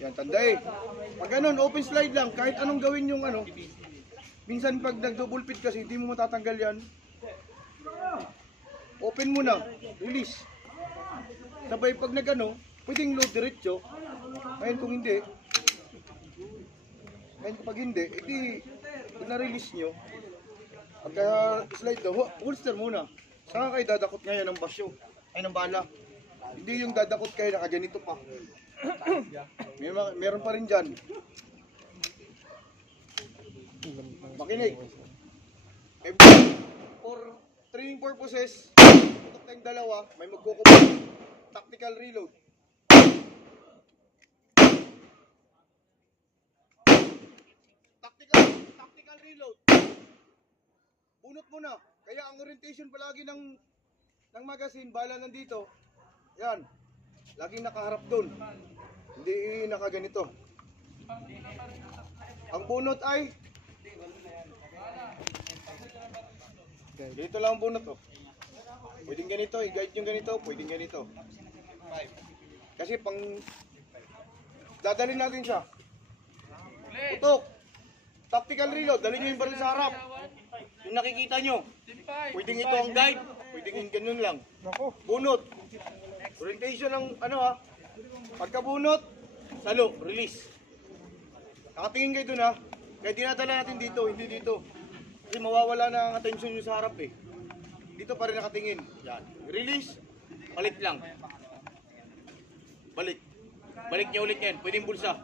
Yan, tanda eh. Pag ganun, open slide lang. Kahit anong gawin yung ano. Minsan pag nag-double fit kasi, hindi mo matatanggal yan. Open mo na. Release. Sabay pag nag-ano, pwedeng load diretso. Ngayon kung hindi, pag hindi, edi pag na-release nyo, pagka slide daw, holster muna. Saka kayo dadakot ngayon ng basyo, ay ng bala. Hindi yung dadakot kayo nakaganito pa. Meron pa rin dyan. Makinig. For training purposes, putok tayong dalawa, may magkukupag. Tactical reload. Tactical reload. Bunot mo na. Kaya ang orientation palagi ng magazine, bala nandito. Yan. Laging nakaharap doon. Hindi nakaganito. Ang bunot ay dito lang ang bunot oh. Pwedeng ganito, i-guide yung ganito, pwedeng ganito. Kasi pang dadalhin natin siya. Putok. Tactical reload, dalhin nyo yung baril sa harap. Yung nakikita nyo. Pwedeng ito ang guide, pwedeng yung ganun lang. Bunot. Orientation ng ano ha. Pagkabunot, salo, release. Nakatingin kayo dun ha. Kaya dinadala natin dito, hindi dito. Kasi mawawala na ang attention nyo sa harap eh. Dito pa rin nakatingin. Yan. Release, balik lang. Balik. Balik nyo ulit yan. Pwedeng bulsa.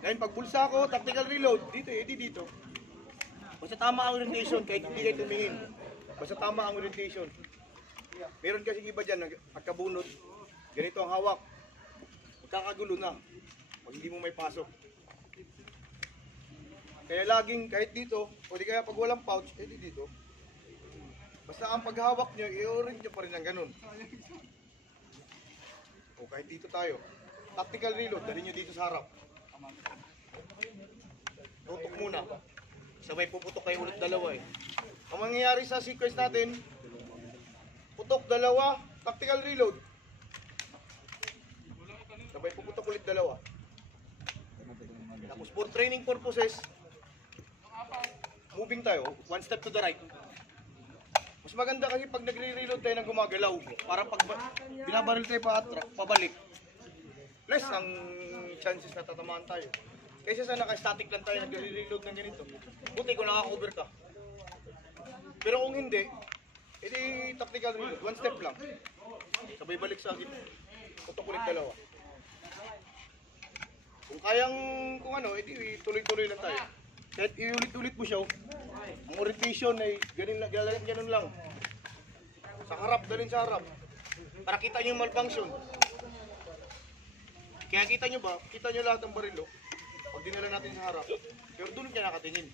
Ngayon pag bulsa ko, tactical reload, dito eh, dito. Basta tama ang orientation, kahit hindi kayo tumingin. Basta tama ang orientation. Meron kasi iba dyan, pagkabunot, ganito ang hawak. Magkakagulo na, pag hindi mo may pasok. Kaya laging, kahit dito, o di kaya pag walang pouch, eh dito. Basta ang paghawak nyo, i-orient nyo pa rin ng ganun. O kahit dito tayo. Tactical reload, dali nyo dito sa harap. Tutok muna. Sabay puputok kayo ulit dalawa eh. Ang mangyayari sa sequence natin, putok dalawa, tactical reload. Sabay puputok ulit dalawa. Tapos for training purposes, moving tayo, one step to the right. Mas maganda kasi pag nagre-reload tayo ng gumagalaw, para pag binabaril tayo pabalik, less ang chances na tatamaan tayo. Kaysa sa naka-static lang tayo, nagre-reload ng ganito. Buti kung naka-cover ka. Pero kung hindi, edi tactical reload, one step lang. Sabay balik sa akin, putok ulit dalawa. Kung kayang, kung ano, edi tuloy-tuloy lang tayo. Kahit iulit-ulit mo siya, ang orientation ay ganun lang. Sa harap, dalhin sa harap. Para kita nyo yung malfunction. Kaya kita nyo ba, kita nyo lahat ng barilo. Pag dinala natin sa harap, pero doon kaya nakatingin.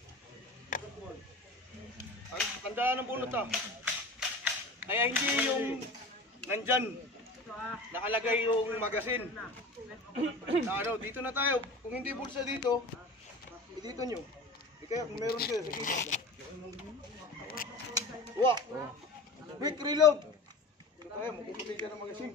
Tandaan ng bunot ha. Kaya hindi yung nandyan, nakalagay yung magazine. Na ano, dito na tayo. Kung hindi bulsa dito, dito nyo. Kaya kung meron kayo, sige. Wah! Quick reload! Ito tayo, magpuputay ka ng magazine.